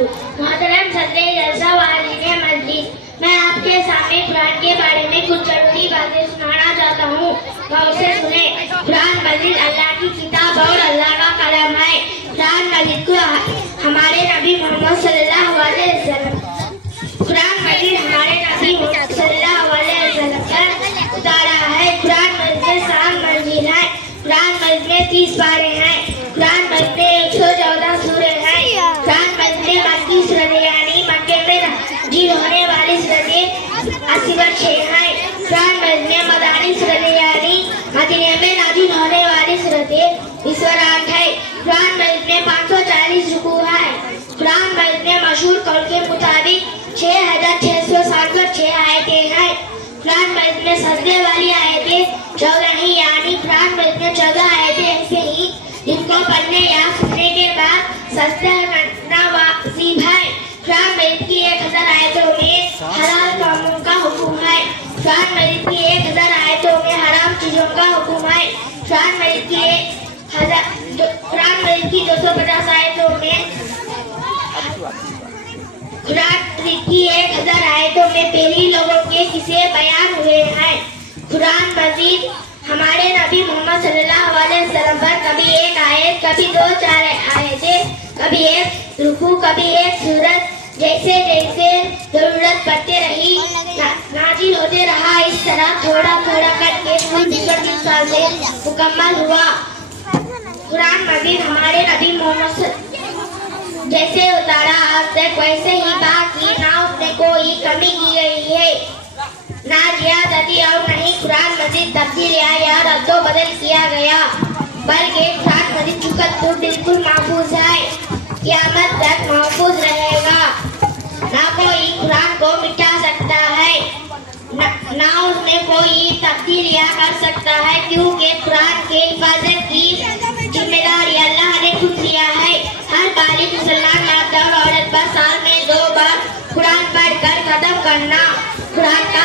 मोहतरम सदर जलसा वालिने मस्जिद, मैं आपके सामने कुरान के बारे में कुछ जरूरी बातें सुनाना चाहता हूँ। उसे सुने। कुरान मजीद अल्लाह की किताब और अल्लाह का कलाम है। कुरान मजीद को हमारे नबी मोहम्मद सल्लल्लाहु अलैहि वसल्लम पर उतारा है। कुरान मजीद में 7 मंजिल है। कुरान मजीद में 30 पारे हैं। कुरान मजीद में 114 सूरे हैं। कुरान मजीद में मक्की सूरतें यानी मक्के में नाज़िल होने वाली सूरतें 86 हैं। कुरान मजीद में मदानी सूरतें यानी मदीने में नाज़िल होने वाली सूरतें 28 है। कुरान मजीद में 540 रुकू है। कुरान मजीद में मशहूर कौल के मुताबिक 6666 आयतें हैं। कुरान मजीद में सजदे वाली आयतें 14 ही, यानी कुरान मजीद में 14 आयतें ऐसे ही जिनको पढ़ने या सुनने के बाद सजदा करना वाजिब है। कुरान मजीद की 1000 आयतों में हलाल कामों का हुक्म है। कुरान मजीद की 1000 आयतों में हराम चीजों का हुक्म है। कुरान मजीद की 250 आयतों में कुरान की 1000 आयतों में पहली लोगों के किस्से बयान हुए हैं। कुरान मजीद हमारे नबी मोहम्मद सल्लल्लाहु अलैहि वसल्लम पर कभी एक आयत, कभी 2-4 आयतें, कभी एक रुकू, कभी एक सूरत, जैसे जैसे जरूरत पड़ते रही नाजिल होते रहा। इस तरह थोड़ा थोड़ा करके 20 साल से मुकम्मल हुआ। कुरान मजीद हमारे नबी मोहम्मद जैसे उतारा आज तक वैसे ही बाकी, ना उसमें कोई कमी की गई है, ना ज्यादती और नहीं कुरान मजीद तब्दील या रद्दो बदल किया गया, बल्कि कुरान मजीद चुकत तो बिल्कुल महफूज है, क़यामत तक महफूज रहेगा। ना कोई कुरान को मिटा सकता है, ना उसमें कोई तब्दील या कर सकता है, क्योंकि कुरान के हिफाजत की जिम्मेदारी अल्लाह ने खुद लिया है। हर बालिग मुसलमान मर्द और औरत पर साल में 2 बार कुरान पढ़कर खत्म करना कुरान का